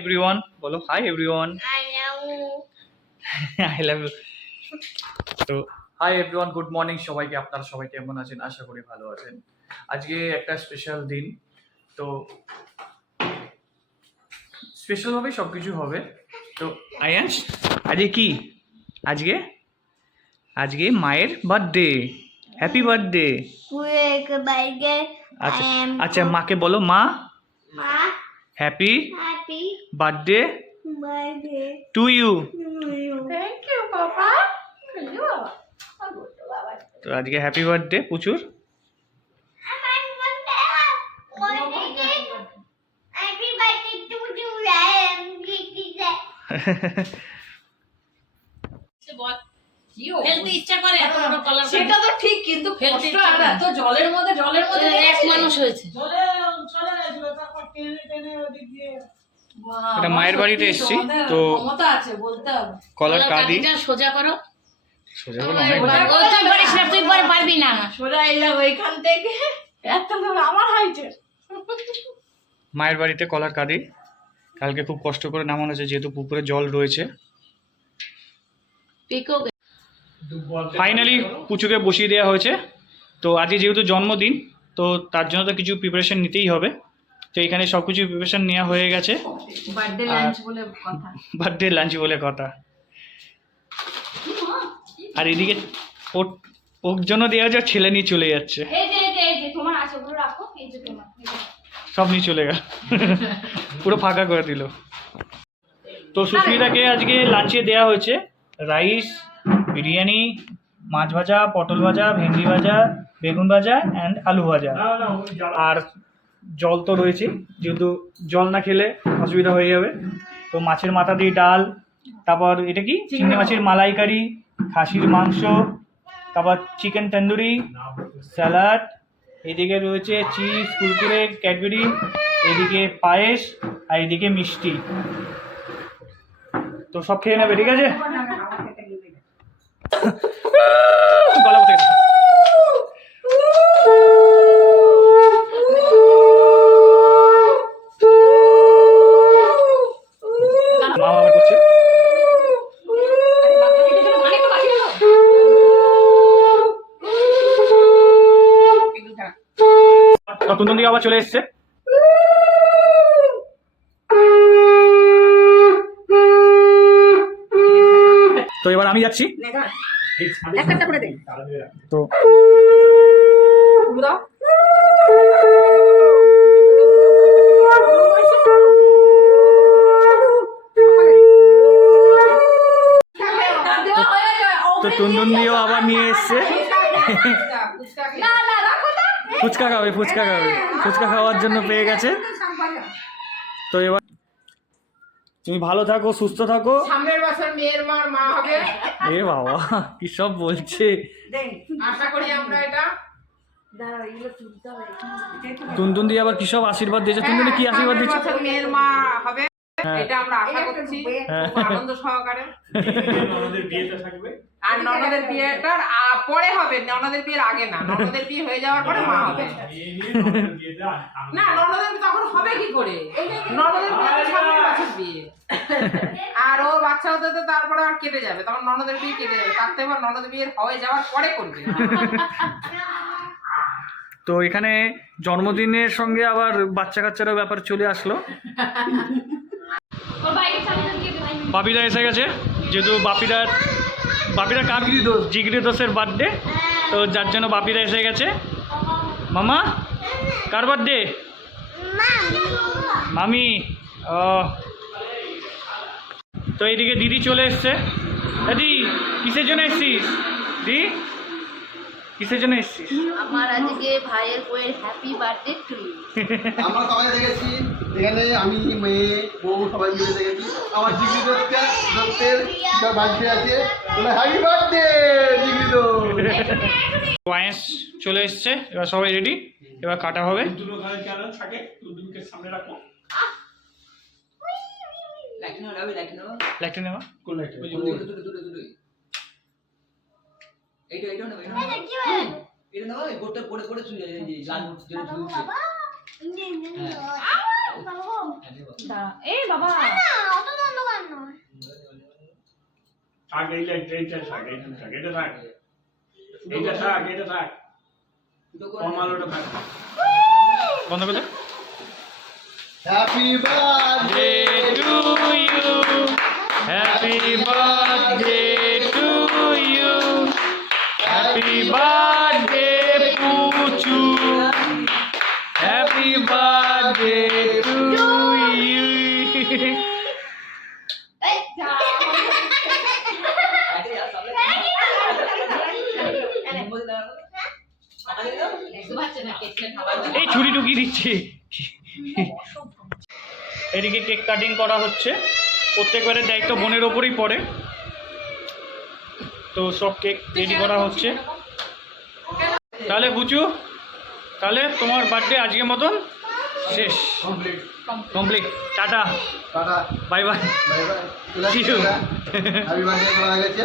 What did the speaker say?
Everyone বলো hi everyone. I love you. তো hi everyone, good morning সবাইকে। আপনারা সবাই কেমন আছেন? আশা করি ভালো আছেন। আজকে একটা স্পেশাল দিন, তো স্পেশালভাবে সব কিছু হবে। তো আয়ান্স, আজকে কি? আজকে আজকে মায়ের বার্থডে। Happy birthday. আচ্ছা আচ্ছা, মাকে বলো মা happy birthday to you. Thank you, Papa. তো আজকে হ্যাপি বার্থডে প্রচুর। ফেলতে ইচ্ছা করে এত বড় কলার, সেটা তো ঠিক, কিন্তু কষ্ট আর এত জলের মধ্যে এক মানুষ হয়েছে। এটা মায়ের বাড়িতে এসেছি, তো ক্ষমতা আছে বলতে হবে। কলার কাঁদি সোজা করো, সোজা করে অনেক তুই পারিস না, তুই পরে পারবি না। সোজা এলাম ওইখান থেকে এত দূর আমার হাইটে। মায়ের বাড়িতে কলার কাঁদি কালকে খুব কষ্ট করে নামানো হয়েছে, যেহেতু পুকুরে জল রয়েছে। ফাইনালি পুচুকে বসিয়ে দেওয়া হয়েছে। তো আজকে যেহেতু জন্মদিন, তো তার জন্য তো কিছু প্রিপারেশন নিতেই হবে। তো এখানে সব কিছু প্রিপারেশন নেওয়া হয়ে গেছে। বার্থডে লাঞ্চ বলে কথা, বার্থডে লাঞ্চ বলে কথা। আর এদিকে ওর জন্য দেওয়া যায়, ছেলে নিয়ে চলে যাচ্ছে। তোমার আছে ওগুলো রাখো, এই যে তোমার সব নিয়ে চলে গেল, পুরো ফাঁকা করে দিল। তো সুস্মিতাকে আজকে লাঞ্চে দেওয়া হয়েছে রাইস, বিরিয়ানি, মাছ ভাজা, পটল ভাজা, ভেন্ডি ভাজা, বেগুন ভাজা অ্যান্ড আলু ভাজা। আর জল তো রয়েছে, যেহেতু জল না খেলে অসুবিধা হয়ে যাবে। তো মাছের মাথা দিয়ে ডাল, তারপর এটা কি চিংড়ি মাছের মালাইকারি, খাসির মাংস, তারপর চিকেন তন্দুরি, স্যালাড, এদিকে রয়েছে চিজ, কুরকুরে, ক্যাডবেরি, এদিকে পায়েস, আর এদিকে মিষ্টি। তো সব খেয়ে নেবে, ঠিক আছে? গলা বসে গেছে। মা বাবা করছে। নতুন দিকে আবার চলে এসছে। তো এবার আমি যাচ্ছি। তো তো টুনটুন দিয়েও আবার নিয়ে এসছে। ফুচকা খাবে, ফুচকা খাবে, ফুচকা খাওয়ার জন্য পেয়ে গেছে। তো এবার তুমি ভালো থাকো, সুস্থ থাকো। সামনের বছর মেয়ের মা হবে। এ বাবা কি সব বলছে। আশা করি আমরা এটা। টুনটুন দিয়ে আবার কি সব আশীর্বাদ দিয়েছে। টুনটুনি কি আশীর্বাদ দিয়েছে? মেয়ের মা হবে, এটা আমরা আশা করছি খুব আনন্দ সহকারে। ননদের বিয়েটা থাকবে, আর ননদের বিয়েটার পরে হবে, ননদের বিয়ের আগে না। ননদের বিয়ে হয়ে যাওয়ার পরে মা হবে। না, ননদের তখন হবে কি করে? ননদের বিয়ে সামনের বছর বিয়ে, আর ওর বাচ্চা হতে তো তারপরে আর কেটে যাবে, তখন ননদের বিয়ে কেটে যাবে। তার থেকে ননদের বিয়ের হয়ে যাওয়ার পরে করবে। তো এখানে জন্মদিনের সঙ্গে আবার বাচ্চা কাচ্চারও ব্যাপার চলে আসলো। বাপিদা এসে গেছে, যেহেতু বাপিদা কার দোষ, জিগরি দোষের বার্থডে, তো যার জন্য বাপিদা এসে গেছে। মামা কার বার্থডে? মামি। ও, তো এইদিকে দিদি চলে এসছে। দিদি কিসের জন্য এসছিস? দিদি কিসের জন্য এসছিস? আমার আজকে ভাইয়ের বউয়ের হ্যাপি বার্থডে টু ইউ। আমরা সবাই দেখেছি এখানে, আমি মেয়ে বউ সবাই মিলে দেখেছি। আমার জিগরি দত্তের বার্থডে আছে, বলে হ্যাপি বার্থডে জিগরি দত্ত। ওয়াইস চলে এসছে, এবার সবাই রেডি, এবার কাটা হবে। লাইটটা নেওয়া ছাড়া এই বাবা থাক এইটা থাক এটা থাক এইটা থাক কম আলোটা থাক বন্ধ করে happy birthday to you. Happy birthday to you. Happy birthday, Puchu. Happy birthday to you. এই ছুরি ঢুকিয়ে দিচ্ছে। এদিকে কেক কাটিং করা হচ্ছে, প্রত্যেকবারের দায়িত্ব বোনের ওপরেই পড়ে, তো সব কেক রেডি করা হচ্ছে। তাহলে বুঝু, তাহলে তোমার বার্থডে আজকের মতন শেষ, complete. Tata, tata, bye bye, bye bye. See you. Happy birthday করা গেছে,